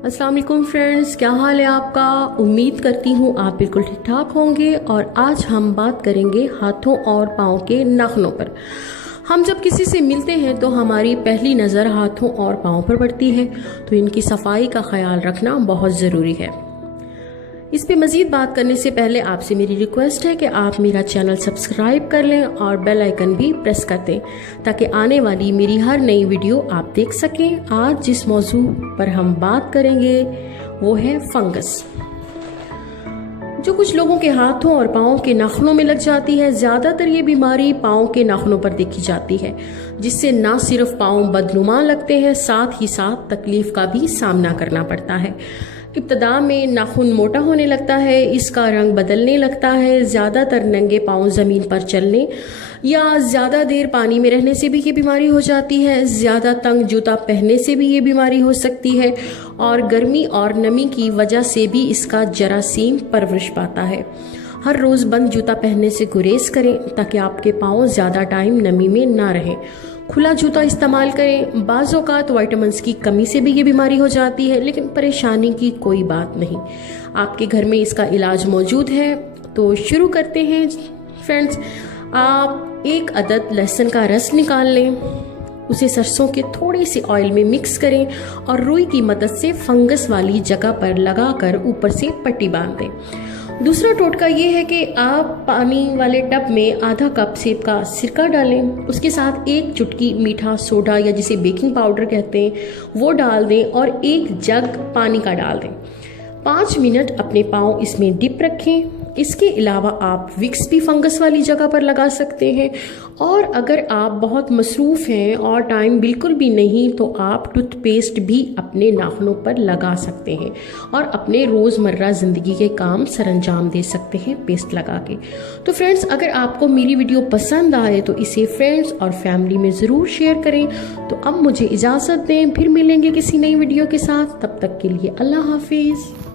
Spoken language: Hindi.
अस्सलाम वालेकुम फ्रेंड्स, क्या हाल है आपका। उम्मीद करती हूँ आप बिल्कुल ठीक ठाक होंगे। और आज हम बात करेंगे हाथों और पाँव के नाखूनों पर। हम जब किसी से मिलते हैं तो हमारी पहली नज़र हाथों और पाँव पर पड़ती है, तो इनकी सफाई का ख्याल रखना बहुत ज़रूरी है। इस पे मज़ीद बात करने से पहले आपसे मेरी रिक्वेस्ट है कि आप मेरा चैनल सब्सक्राइब कर लें और बेल आइकन भी प्रेस कर दें, ताकि आने वाली मेरी हर नई वीडियो आप देख सकें। आज जिस मौजू पर हम बात करेंगे वो है फंगस, जो कुछ लोगों के हाथों और पाँव के नाखूनों में लग जाती है। ज़्यादातर ये बीमारी पाँव के नाखूनों पर देखी जाती है, जिससे ना सिर्फ पाँव बदनुमा लगते हैं, साथ ही साथ तकलीफ का भी सामना करना पड़ता है। इब्तदा में नाखून मोटा होने लगता है, इसका रंग बदलने लगता है। ज़्यादातर नंगे पाँव ज़मीन पर चलने या ज़्यादा देर पानी में रहने से भी ये बीमारी हो जाती है। ज़्यादा तंग जूता पहनने से भी ये बीमारी हो सकती है, और गर्मी और नमी की वजह से भी इसका जरासीम परवरिश पाता है। हर रोज़ बंद जूता पहनने से गुरेज करें, ताकि आपके पाँव ज़्यादा टाइम नमी में ना रहें। खुला जूता इस्तेमाल करें। बाज़ औक़ात विटामिन्स की कमी से भी ये बीमारी हो जाती है, लेकिन परेशानी की कोई बात नहीं, आपके घर में इसका इलाज मौजूद है। तो शुरू करते हैं फ्रेंड्स। आप एक अदद लहसुन का रस निकाल लें, उसे सरसों के थोड़े से ऑयल में मिक्स करें और रुई की मदद से फंगस वाली जगह पर लगाकर ऊपर से पट्टी बांध दें। दूसरा टोटका ये है कि आप पानी वाले टब में आधा कप सेब का सिरका डालें, उसके साथ एक चुटकी मीठा सोडा या जिसे बेकिंग पाउडर कहते हैं वो डाल दें, और एक जग पानी का डाल दें। 5 मिनट अपने पाँव इसमें डिप रखें। इसके अलावा आप विक्स भी फंगस वाली जगह पर लगा सकते हैं, और अगर आप बहुत मसरूफ़ हैं और टाइम बिल्कुल भी नहीं, तो आप टूथपेस्ट भी अपने नाखूनों पर लगा सकते हैं और अपने रोज़मर्रा ज़िंदगी के काम सरअंजाम दे सकते हैं पेस्ट लगा के। तो फ्रेंड्स, अगर आपको मेरी वीडियो पसंद आए तो इसे फ्रेंड्स और फैमिली में ज़रूर शेयर करें। तो अब मुझे इजाज़त दें, फिर मिलेंगे किसी नई वीडियो के साथ। तब तक के लिए अल्लाह हाफिज़।